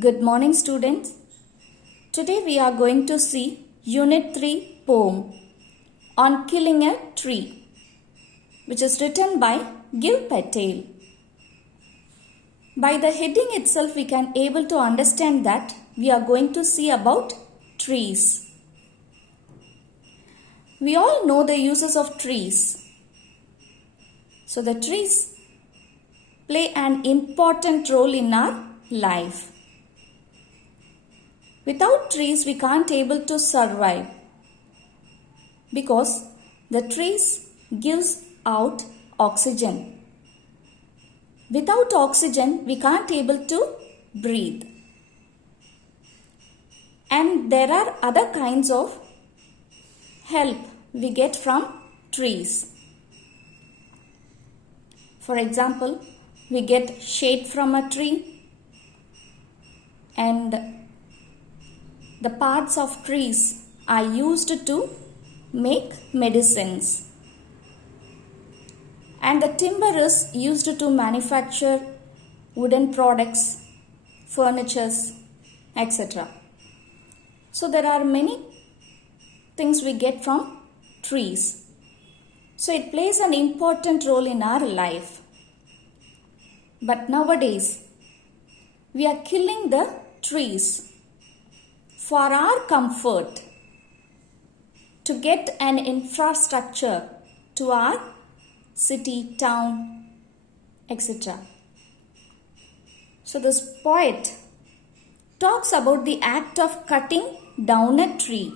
Good morning, students. Today we are going to see Unit 3 poem on killing a tree, which is written by Giv Patel. By the heading itself, we can able to understand that we are going to see about trees. We all know the uses of trees. So the trees play an important role in our life. Without trees, we can't able to survive because the trees gives out oxygen. Without oxygen, we can't able to breathe. And there are other kinds of help we get from trees. For example, we get shade from a tree, and the parts of trees are used to make medicines. And the timber is used to manufacture wooden products, furnitures, etc. So there are many things we get from trees. So it plays an important role in our life. But nowadays, we are killing the trees for our comfort, to get an infrastructure to our city, town, etc. So this poet talks about the act of cutting down a tree.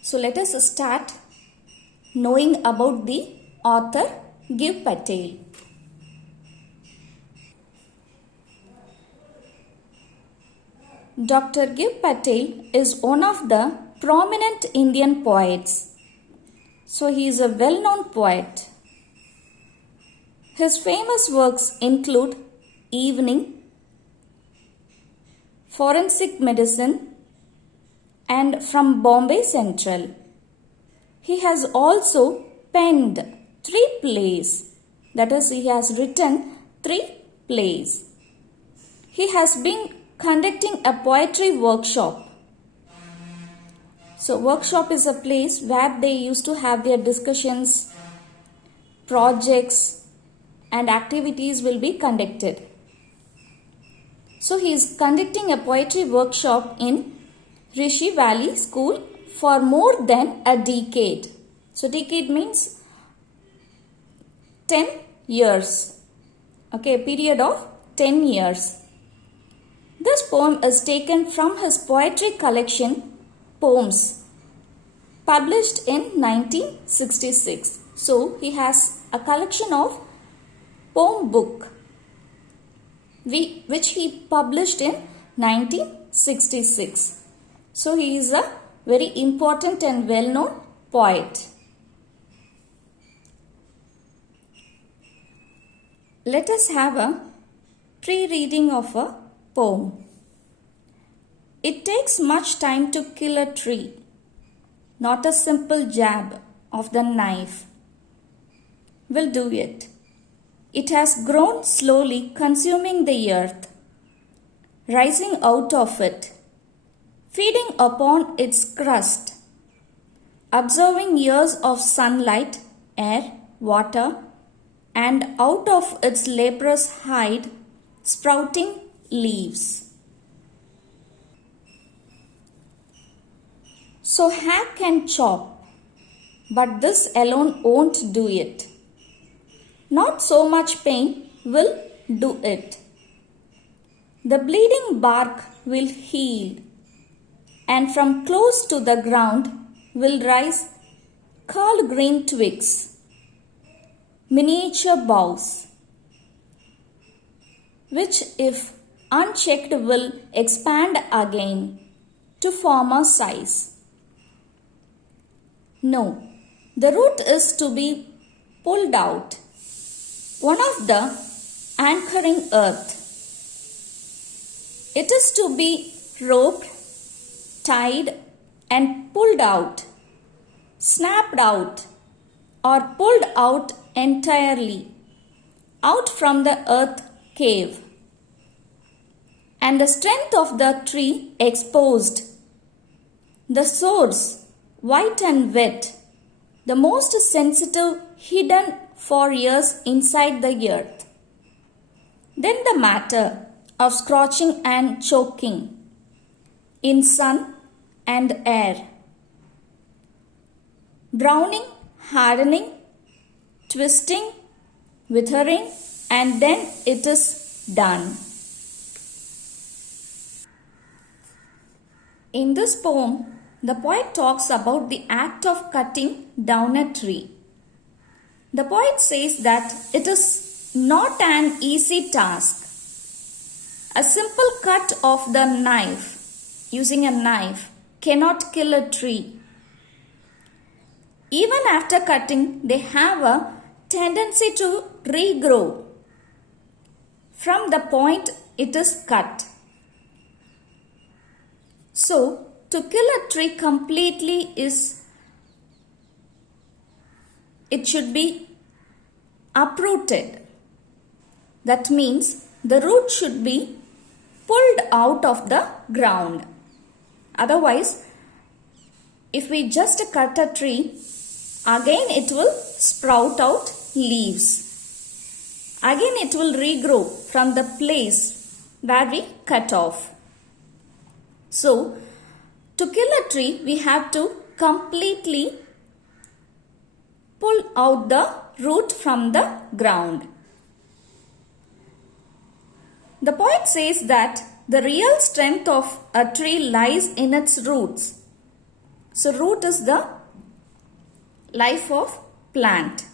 So let us start knowing about the author Giv Patel. Dr. Giv Patel is one of the prominent Indian poets. So he is a well-known poet. His famous works include Evening, Forensic Medicine, and From Bombay Central. He has also penned 3 plays. That is, he has written 3 plays. He has been conducting a poetry workshop. So workshop is a place where they used to have their discussions, projects, and activities will be conducted. So he is conducting a poetry workshop in Rishi Valley School for more than a decade. So decade means 10 years. Okay, a period of 10 years. This poem is taken from his poetry collection Poems, published in 1966. So he has a collection of poem book which he published in 1966. So he is a very important and well-known poet. Let us have a pre-reading of a poem. It takes much time to kill a tree, not a simple jab of the knife will do it. It has grown slowly, consuming the earth, rising out of it, feeding upon its crust, absorbing years of sunlight, air, water, and out of its leprous hide, sprouting leaves. So hack and chop, but this alone won't do it. Not so much pain will do it. The bleeding bark will heal, and from close to the ground will rise curled green twigs, miniature boughs, which if unchecked will expand again to form a size. No, the root is to be pulled out, one of the anchoring earth. It is to be roped, tied, and pulled out, snapped out, or pulled out entirely, out from the earth cave, and the strength of the tree exposed. The source, white and wet, the most sensitive, hidden for years inside the earth. Then the matter of scorching and choking in sun and air, browning, hardening, twisting, withering, and then it is done. In this poem, the poet talks about the act of cutting down a tree. The poet says that it is not an easy task. A simple cut of the knife, using a knife, cannot kill a tree. Even after cutting, they have a tendency to regrow from the point it is cut. So, to kill a tree completely it should be uprooted. That means the root should be pulled out of the ground. Otherwise, if we just cut a tree, again it will sprout out leaves. Again it will regrow from the place where we cut off. So, to kill a tree, we have to completely pull out the root from the ground. The poet says that the real strength of a tree lies in its roots. So, root is the life of plant.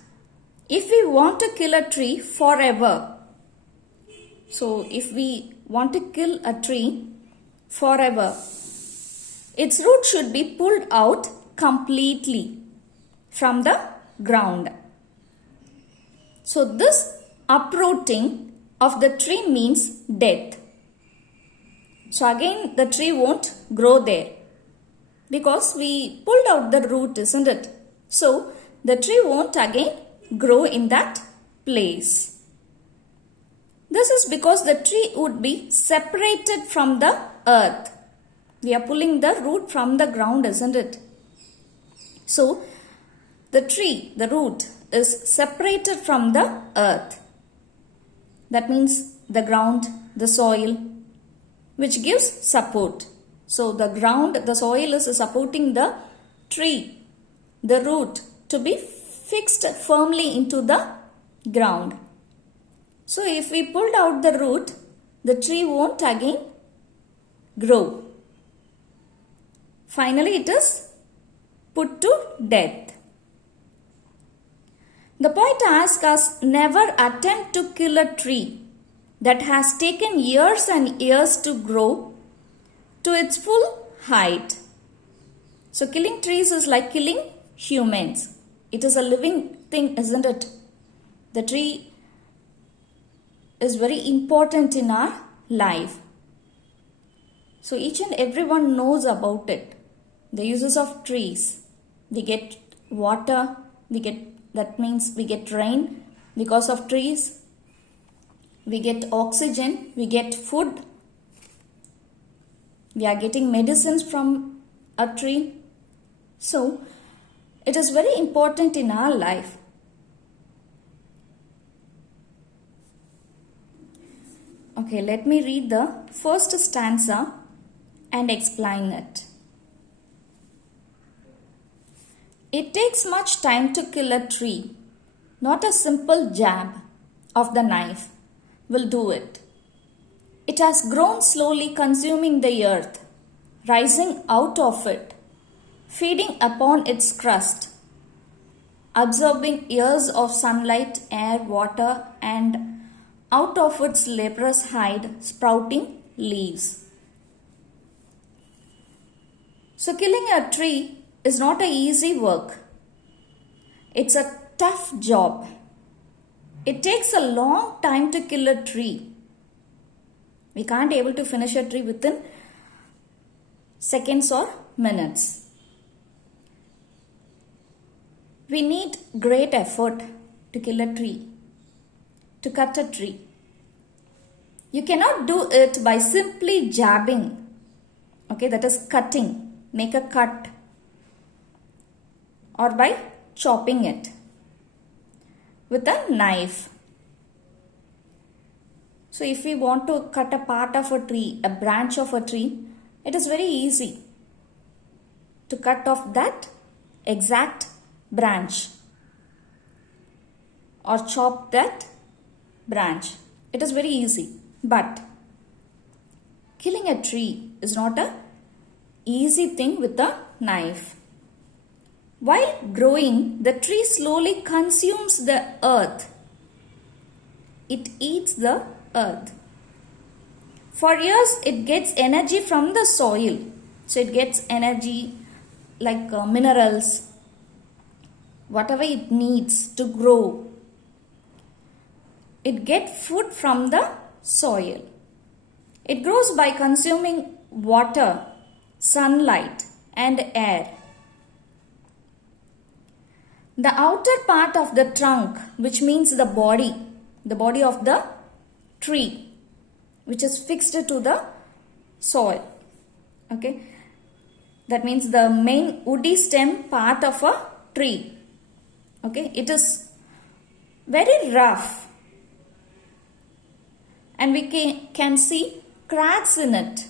If we want to kill a tree forever, so if we want to kill a tree forever, its root should be pulled out completely from the ground. So this uprooting of the tree means death. So again the tree won't grow there because we pulled out the root, isn't it? So the tree won't again grow in that place. This is because the tree would be separated from the earth. We are pulling the root from the ground, isn't it? So, the tree, the root, is separated from the earth. That means the ground, the soil, which gives support. So, the ground, the soil is supporting the tree, the root, to be fixed firmly into the ground. So, if we pulled out the root, the tree won't again grow. Finally, it is put to death. The poet asks us never attempt to kill a tree that has taken years and years to grow to its full height. So, killing trees is like killing humans. It is a living thing, isn't it? The tree is very important in our life. So, each and everyone knows about it. The uses of trees. We get water, that means we get rain because of trees. We get oxygen, we get food. We are getting medicines from a tree. So, it is very important in our life. Okay, let me read the first stanza and explain it. It takes much time to kill a tree. Not a simple jab of the knife will do it. It has grown slowly, consuming the earth, rising out of it, feeding upon its crust, absorbing years of sunlight, air, water, and out of its leprous hide sprouting leaves. So killing a tree is not an easy work. It's a tough job. It takes a long time to kill a tree. We can't be able to finish a tree within seconds or minutes. We need great effort to kill a tree, to cut a tree. You cannot do it by simply jabbing. Okay, that is cutting. Make a cut. Or by chopping it with a knife. So if we want to cut a part of a tree, a branch of a tree, it is very easy to cut off that exact branch or chop that branch. It is very easy. But killing a tree is not a easy thing with a knife. While growing, the tree slowly consumes the earth. It eats the earth. For years, it gets energy from the soil. So it gets energy like minerals, whatever it needs to grow. It gets food from the soil. It grows by consuming water, sunlight, and air. The outer part of the trunk, which means the body of the tree, which is fixed to the soil. Okay, that means the main woody stem part of a tree. Okay, it is very rough, and we can see cracks in it.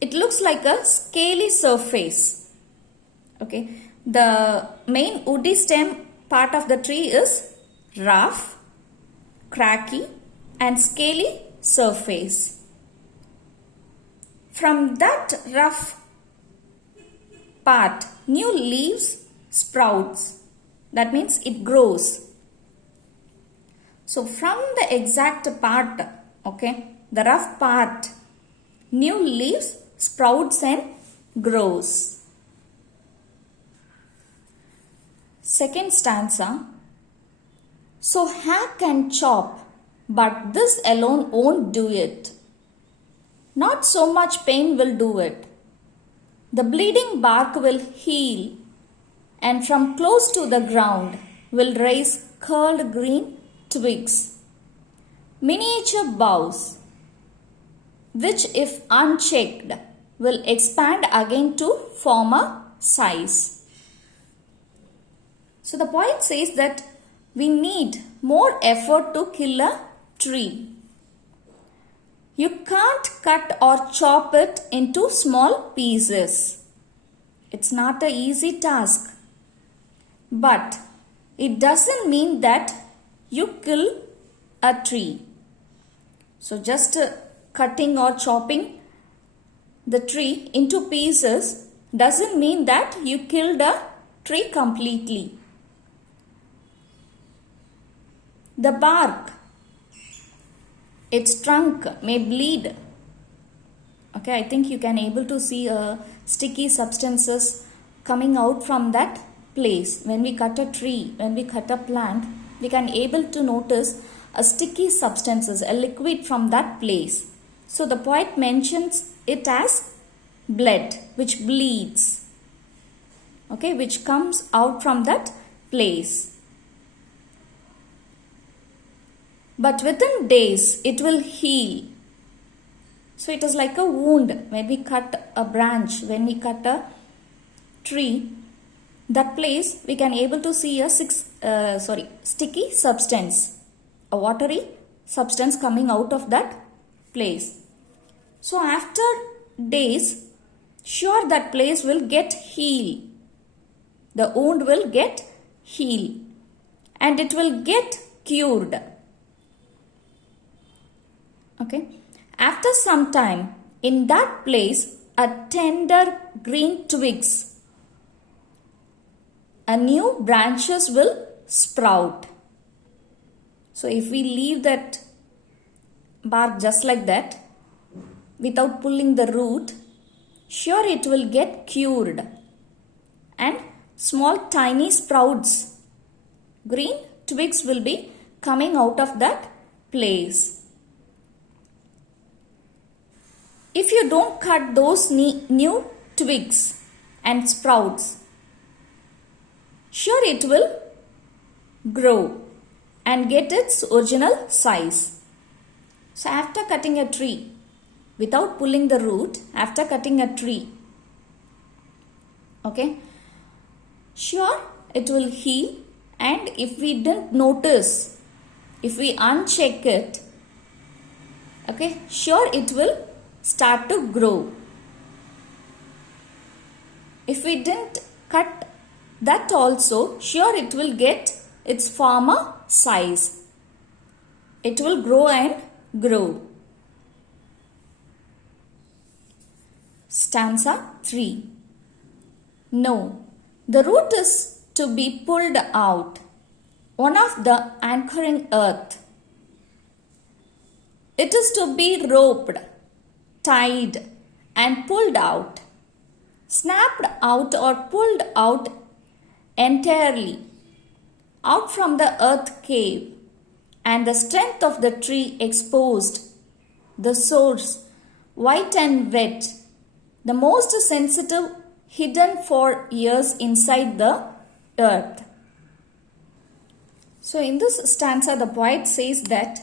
It looks like a scaly surface. Okay, the main woody stem part of the tree is rough, cracky, and scaly surface. From that rough part, new leaves sprouts. That means it grows. So from the exact part, okay, the rough part, new leaves sprouts and grows. Second stanza. So hack and chop, but this alone won't do it. Not so much pain will do it. The bleeding bark will heal, and from close to the ground will raise curled green twigs, miniature boughs, which if unchecked will expand again to form a size. So the poet says that we need more effort to kill a tree. You can't cut or chop it into small pieces. It's not an easy task. But it doesn't mean that you kill a tree. So just cutting or chopping the tree into pieces doesn't mean that you killed a tree completely. The bark, its trunk may bleed. Okay, I think you can able to see sticky substances coming out from that place. When we cut a tree, when we cut a plant, we can able to notice a sticky substances, a liquid from that place. So the poet mentions it as blood, which bleeds. Okay, which comes out from that place. But within days, it will heal. So it is like a wound. When we cut a branch, when we cut a tree, that place we can able to see a sticky substance, a watery substance coming out of that place. So after days, sure that place will get heal. The wound will get heal, and it will get cured. Okay. After some time, in that place, a tender green twigs, a new branches will sprout. So if we leave that bark just like that, without pulling the root, sure it will get cured. And small tiny sprouts, green twigs will be coming out of that place. If you don't cut those new twigs and sprouts, sure it will grow and get its original size. So after cutting a tree, without pulling the root, after cutting a tree, okay, sure it will heal, and if we didn't notice, if we uncheck it, okay, sure it will start to grow. If we didn't cut that also, sure it will get its former size. It will grow and grow. Stanza 3. No, the root is to be pulled out, one of the anchoring earth. It is to be roped, tied and pulled out, snapped out or pulled out entirely, out from the earth cave, and the strength of the tree exposed, the source, white and wet, the most sensitive, hidden for years inside the earth. So in this stanza, the poet says that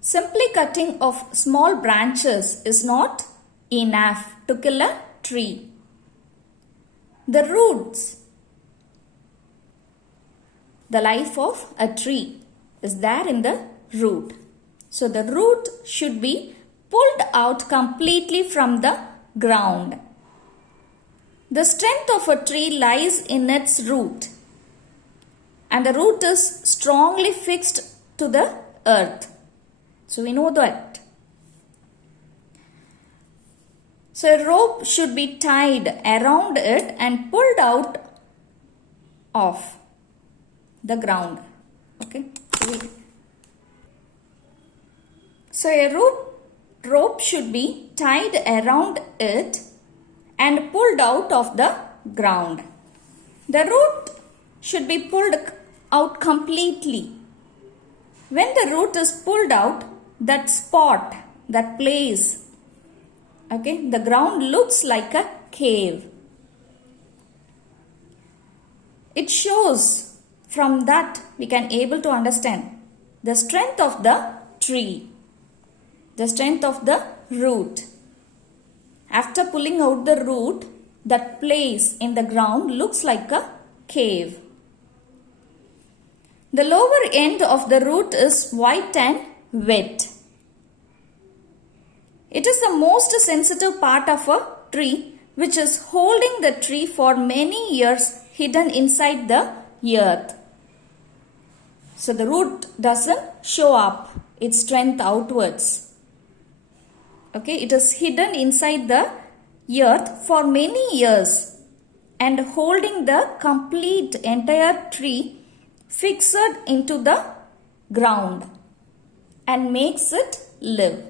simply cutting of small branches is not enough to kill a tree. The roots, the life of a tree is there in the root. So the root should be pulled out completely from the ground. The strength of a tree lies in its root, and the root is strongly fixed to the earth. So we know that. So a rope should be tied around it and pulled out of the ground. Okay. So a rope should be tied around it and pulled out of the ground. The root should be pulled out completely. When the root is pulled out, that spot, that place, okay, the ground looks like a cave. It shows from that we can able to understand the strength of the tree, the strength of the root. After pulling out the root, that place in the ground looks like a cave. The lower end of the root is white and wet. It is the most sensitive part of a tree, which is holding the tree for many years hidden inside the earth. So the root doesn't show up its strength outwards. Okay, it is hidden inside the earth for many years and holding the complete entire tree fixed into the ground and makes it live.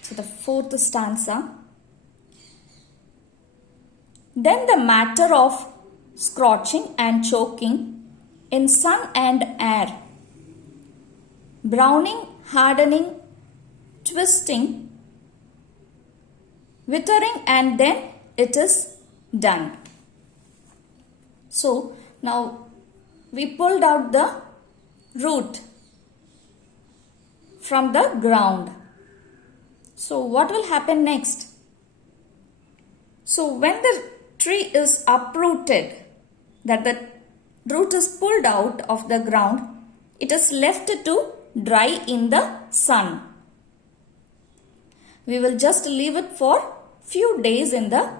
So the fourth stanza. Then the matter of scorching and choking in sun and air, browning, hardening, twisting, withering, and then it is done. So now we pulled out the root from the ground. So what will happen next? So when the tree is uprooted, that the root is pulled out of the ground, it is left to dry in the sun. We will just leave it for few days in the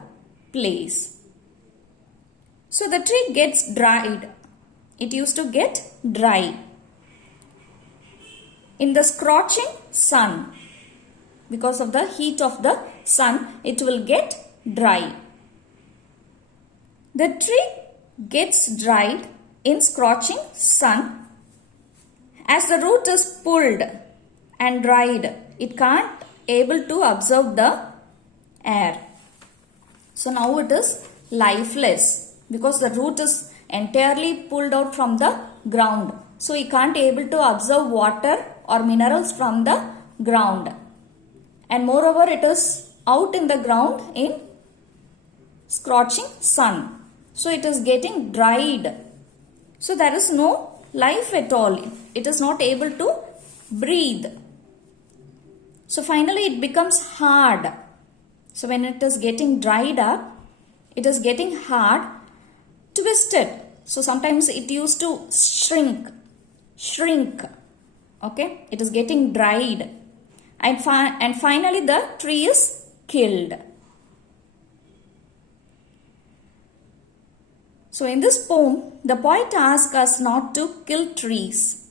place. So the tree gets dried. It used to get dry in the scorching sun. Because of the heat of the sun, it will get dry. The tree gets dried in scorching sun. As the root is pulled and dried, it can't able to absorb the air. So now it is lifeless because the root is entirely pulled out from the ground. So it can't able to absorb water or minerals from the ground. And moreover, it is out in the ground in scorching sun. So it is getting dried. So there is no life at all. It is not able to breathe. So finally it becomes hard. So when it is getting dried up, it is getting hard, twisted. So sometimes it used to shrink. Okay, it is getting dried. And finally the tree is killed. So in this poem, the poet asks us not to kill trees.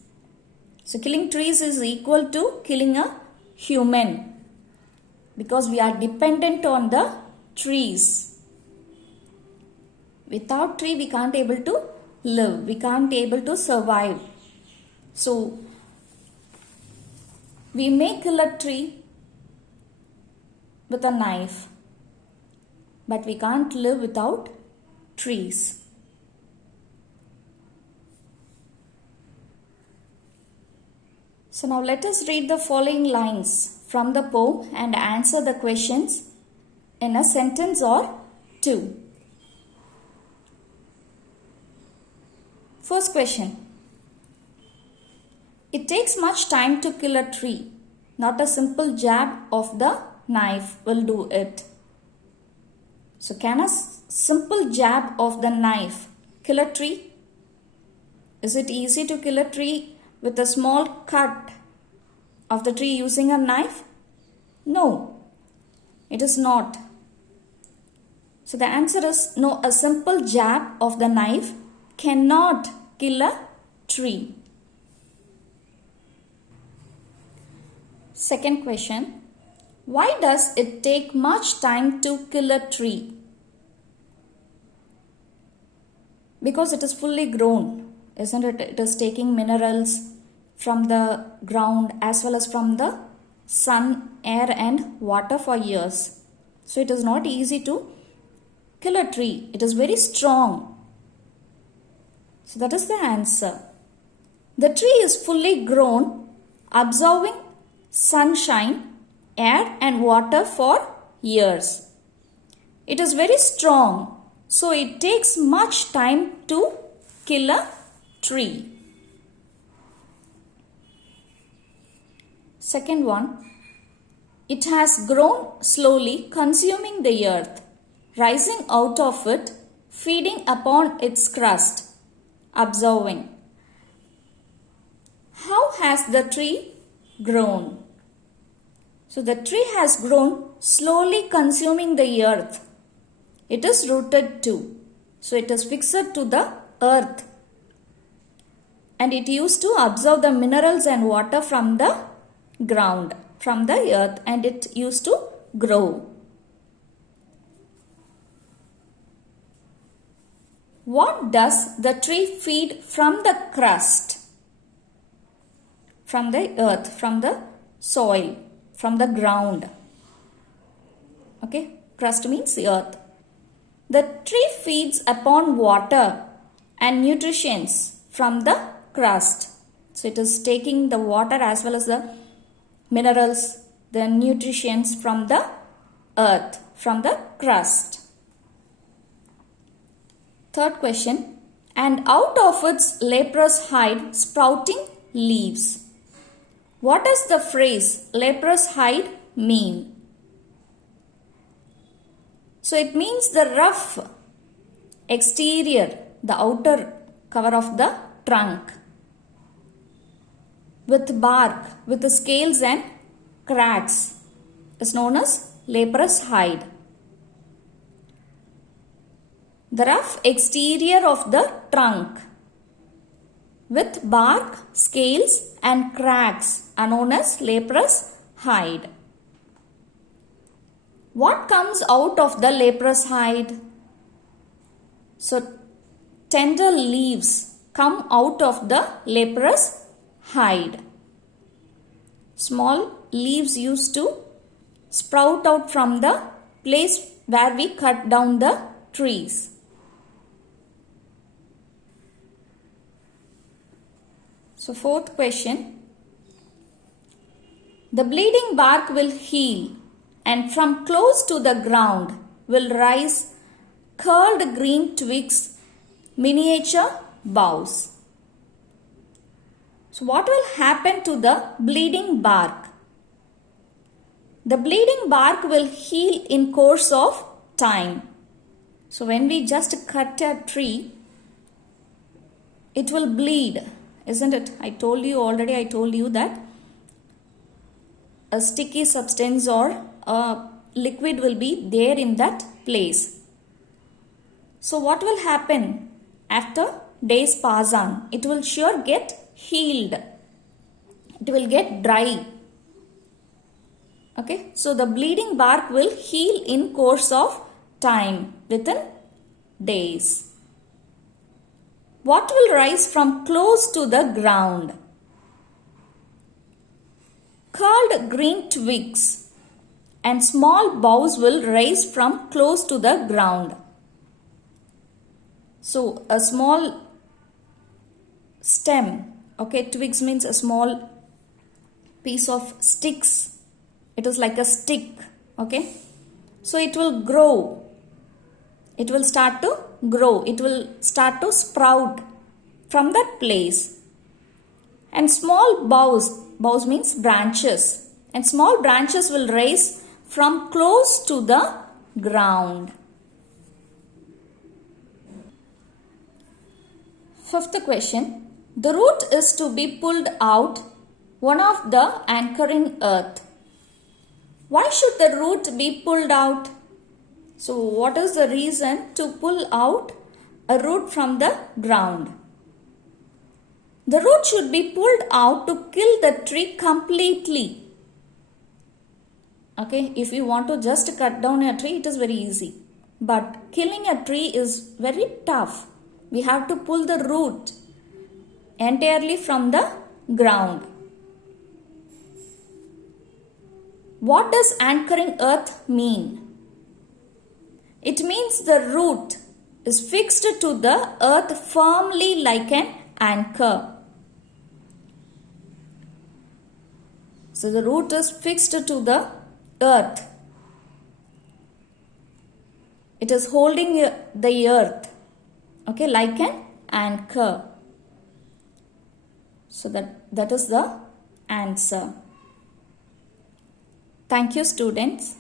So killing trees is equal to killing a human, because we are dependent on the trees. Without tree we can't able to live, we can't able to survive. So we may kill a tree with a knife, but we can't live without trees. So now let us read the following lines from the poem and answer the questions in a sentence or two. First question. It takes much time to kill a tree. Not a simple jab of the knife will do it. So can a simple jab of the knife kill a tree? Is it easy to kill a tree with a small cut of the tree using a knife? No, it is not. So the answer is no, a simple jab of the knife cannot kill a tree. Second question. Why does it take much time to kill a tree? Because it is fully grown, isn't it? It is taking minerals from the ground as well as from the sun, air and water for years. So it is not easy to kill a tree. It is very strong. So that is the answer. The tree is fully grown, absorbing sunshine, air and water for years. It is very strong, so it takes much time to kill a tree. Second one. It has grown slowly, consuming the earth, rising out of it, feeding upon its crust, absorbing. How has the tree grown? So the tree has grown slowly, consuming the earth. It is rooted too. So it is fixed to the earth. And it used to absorb the minerals and water from the ground, from the earth, and it used to grow. What does the tree feed from the crust? From the earth, from the soil, from the ground. Okay, crust means the earth. The tree feeds upon water and nutrients from the crust. So it is taking the water as well as the minerals, the nutrients from the earth, from the crust. Third question. And out of its leprous hide sprouting leaves. What does the phrase leprous hide mean? So it means the rough exterior, the outer cover of the trunk, with bark, with the scales and cracks, is known as leprous hide. The rough exterior of the trunk with bark, scales and cracks are known as leprous hide. What comes out of the leprous hide? So tender leaves come out of the leprous hide. Small leaves used to sprout out from the place where we cut down the trees. So fourth question. The bleeding bark will heal, and from close to the ground will rise curled green twigs, miniature boughs. So what will happen to the bleeding bark? The bleeding bark will heal in course of time. So when we just cut a tree, it will bleed, isn't it? I told you that a sticky substance or a liquid will be there in that place. So what will happen after days pass on? It will sure get healed. It will get dry. Okay, so the bleeding bark will heal in course of time, within days. What will rise from close to the ground? Curled green twigs and small boughs will rise from close to the ground. So a small stem, okay, twigs means a small piece of sticks. It is like a stick, okay. So it will grow. It will start to grow. It will start to sprout from that place. And small boughs means branches. And small branches will rise from close to the ground. Fifth question. The root is to be pulled out, one of the anchoring earth. Why should the root be pulled out? So what is the reason to pull out a root from the ground? The root should be pulled out to kill the tree completely. Okay, if you want to just cut down a tree, it is very easy. But killing a tree is very tough. We have to pull the root entirely from the ground. What does anchoring earth mean? It means the root is fixed to the earth firmly like an anchor. So the root is fixed to the earth. It is holding the earth, okay, like an anchor. So that is the answer. Thank you, students.